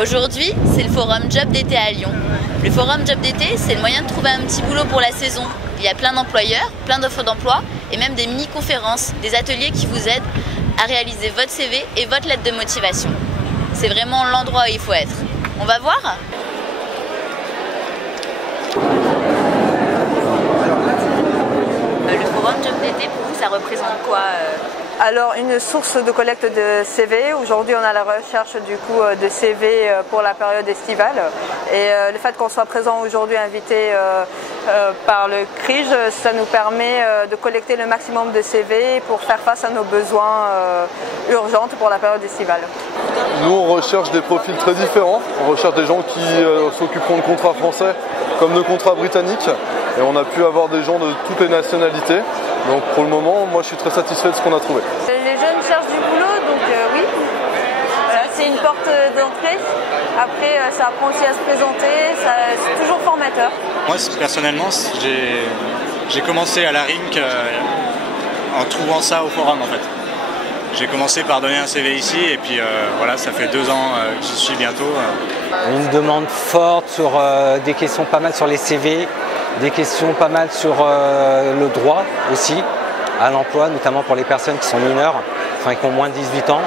Aujourd'hui, c'est le forum Job d'été à Lyon. Le forum Job d'été, c'est le moyen de trouver un petit boulot pour la saison. Il y a plein d'employeurs, plein d'offres d'emploi et même des mini-conférences, des ateliers qui vous aident à réaliser votre CV et votre lettre de motivation. C'est vraiment l'endroit où il faut être. On va voir ? Le forum Job d'été, pour vous, ça représente quoi ? Alors, une source de collecte de CV. Aujourd'hui, on a la recherche du coup de CV pour la période estivale. Et le fait qu'on soit présent aujourd'hui invité par le CRIJ, ça nous permet de collecter le maximum de CV pour faire face à nos besoins urgents pour la période estivale. Nous, on recherche des profils très différents. On recherche des gens qui s'occuperont de contrats français comme de contrats britanniques. Et on a pu avoir des gens de toutes les nationalités. Donc pour le moment, moi je suis très satisfait de ce qu'on a trouvé. Les jeunes cherchent du boulot, donc oui. C'est une porte d'entrée. Après, ça apprend aussi à se présenter. C'est toujours formateur. Moi, personnellement, j'ai commencé à la RINC en trouvant ça au forum en fait. J'ai commencé par donner un CV ici et puis voilà, ça fait 2 ans que j'y suis bientôt. Une demande forte sur des questions pas mal sur les CV, des questions pas mal sur le droit aussi à l'emploi, notamment pour les personnes qui sont mineures, enfin qui ont moins de 18 ans.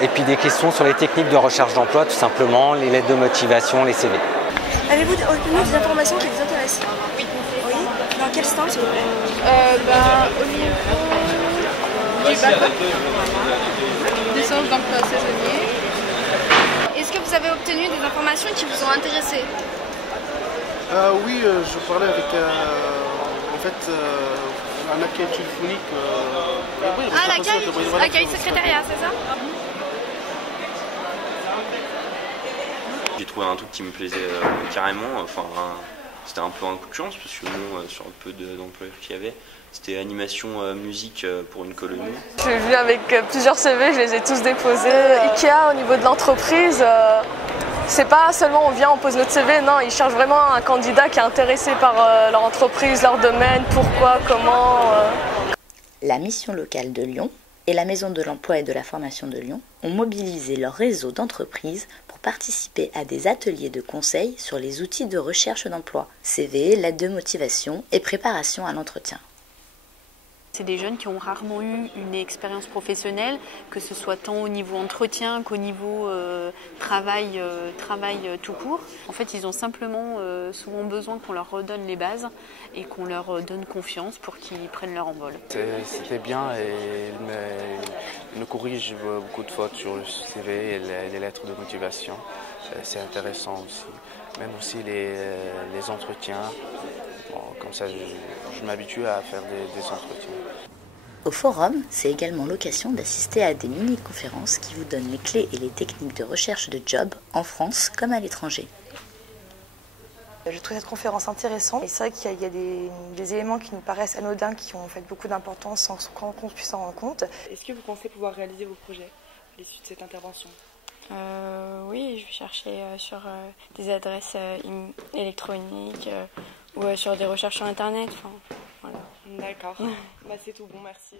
Et puis des questions sur les techniques de recherche d'emploi, tout simplement, les lettres de motivation, les CV. Avez-vous obtenu des informations qui vous intéressent ? Oui. Oui. Dans quel sens, s'il vous plaît ? Au niveau du BAFA, licence d'emploi saisonnier. Est-ce que vous avez obtenu des informations qui vous ont intéressé ? Oui, je parlais avec un accueil téléphonique. L'accueil secrétariat, c'est ça ? J'ai trouvé un truc qui me plaisait carrément. C'était un peu un coup de chance parce que bon, sur un peu d'employeurs qu'il y avait, c'était animation musique pour une colonie. Je suis venue avec plusieurs CV, je les ai tous déposés. Ikea, au niveau de l'entreprise, c'est pas seulement on vient, on pose notre CV, non, ils cherchent vraiment un candidat qui est intéressé par leur entreprise, leur domaine, pourquoi, comment. La mission locale de Lyon et la Maison de l'Emploi et de la Formation de Lyon ont mobilisé leur réseau d'entreprises pour participer à des ateliers de conseil sur les outils de recherche d'emploi, CV, lettre de motivation et préparation à l'entretien. C'est des jeunes qui ont rarement eu une expérience professionnelle, que ce soit tant au niveau entretien qu'au niveau travail tout court. En fait, ils ont simplement souvent besoin qu'on leur redonne les bases et qu'on leur donne confiance pour qu'ils prennent leur envol. C'était bien et il me corrige beaucoup de fautes sur le CV et les lettres de motivation. C'est intéressant aussi. Même aussi les entretiens. Bon, comme ça, je m'habitue à faire des entretiens. Au forum, c'est également l'occasion d'assister à des mini-conférences qui vous donnent les clés et les techniques de recherche de job en France comme à l'étranger. Je trouve cette conférence intéressante. Et c'est vrai qu'il y a des éléments qui nous paraissent anodins, qui ont en fait beaucoup d'importance sans qu'on puisse s'en rendre compte. Est-ce que vous pensez pouvoir réaliser vos projets à l'issue de cette intervention ? Oui, je vais chercher sur des adresses électroniques ou sur des recherches sur Internet. Voilà. D'accord. C'est tout bon, merci.